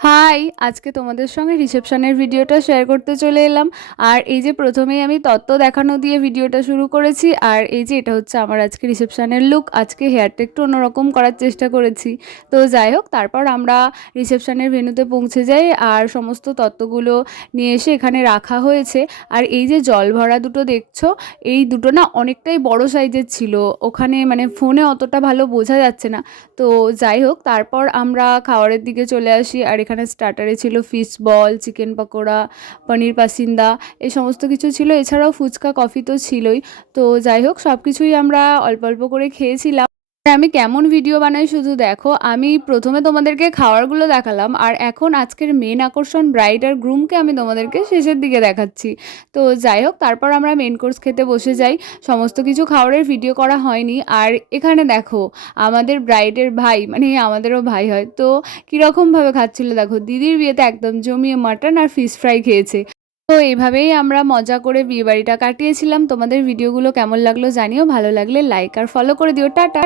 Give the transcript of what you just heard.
High! আজকে তোমাদের সঙ্গে রিসেপশনের ভিডিওটা শেয়ার করতে চলে এলাম। আর এই যে প্রথমেই আমি তত্ত্ব দেখানো দিয়ে ভিডিওটা শুরু করেছি। আর এই যে এটা হচ্ছে আমার আজকে রিসেপশনের লুক। আজকে হেয়ারটা একটু অন্যরকম করার চেষ্টা করেছি। তো যাই হোক, তারপর আমরা রিসেপশনের ভেন্যুতে পৌঁছে যাই আর সমস্ত তত্ত্বগুলো নিয়ে এসে এখানে রাখা হয়েছে। আর এই যে জল ভরা দুটো দেখছো, এই দুটো না অনেকটাই বড় সাইজের ছিল। ওখানে মানে ফোনে অতটা ভালো বোঝা যাচ্ছে না। তো যাই হোক, তারপর আমরা খাবারের দিকে চলে আসি। আর এখানে স্টার্টারে ছিল ফিশ বল, চিকেন পকোড়া, পনির পাসিন্দা, এই সমস্ত কিছু ছিল। এছাড়াও ফুচকা, কফি তো ছিলই। তো যাই হোক, সব কিছুই আমরা অল্প অল্প করে খেয়েছিলাম। আর আমি কেমন ভিডিও বানাই শুধু দেখো। আমি প্রথমে তোমাদেরকে খাবারগুলো দেখালাম, আর এখন আজকের মেন আকর্ষণ ব্রাইড আর গ্রুমকে আমি তোমাদেরকে শেষের দিকে দেখাচ্ছি। তো যাই হোক, তারপর আমরা মেন কোর্স খেতে বসে যাই। সমস্ত কিছু খাবারের ভিডিও করা হয়নি। আর এখানে দেখো, আমাদের ব্রাইডের ভাই, মানে আমাদেরও ভাই হয়, তো কীরকমভাবে খাচ্ছিল দেখো। দিদির বিয়েতে একদম জমিয়ে মাটন আর ফিশ ফ্রাই খেয়েছে। তো এইভাবেই আমরা মজা করে বিয়েবাড়িটা কাটিয়েছিলাম। তোমাদের ভিডিওগুলো কেমন লাগলো জানিও, ভালো লাগলে লাইক আর ফলো করে দিও। টাটা।